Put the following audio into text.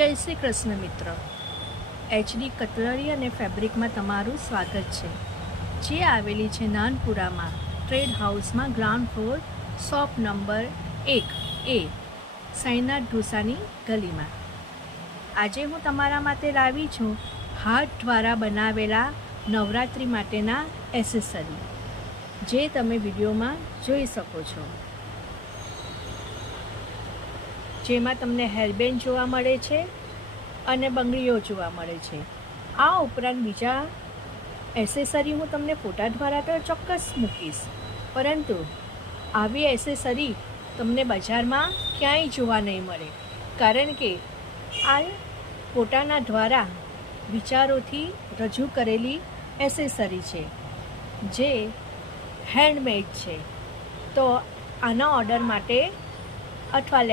જય શ્રી કૃષ્ણ મિત્રો, HD cutlery અને ફેબ્રિકમાં તમારું સ્વાગત છે, જે આવેલી છે નાનપુરામાં ટ્રેડ હાઉસમાં ground floor shop number 1A Sainath ઢોસાની ગલીમાં. આજે હું તમારા માટે લાવી છું હાથ દ્વારા બનાવેલા નવરાત્રિ માટેના એસેસરી, જે તમે વિડીયોમાં જોઈ શકો છો, જેમાં તમને હેરબેન્ડ જોવા મળે છે અને બંગડીઓ જોવા મળે છે. આ ઉપરાંત બીજા એસેસરી હું તમને ફોટા દ્વારા તો ચોક્કસ મૂકીશ, પરંતુ આવી એસેસરી તમને બજારમાં ક્યાંય જોવા નહીં મળે, કારણ કે આ ફોટાના દ્વારા વિચારોથી રજૂ કરેલી એસેસરી છે, જે હેન્ડમેડ છે. તો આના ઓર્ડર માટે અથવા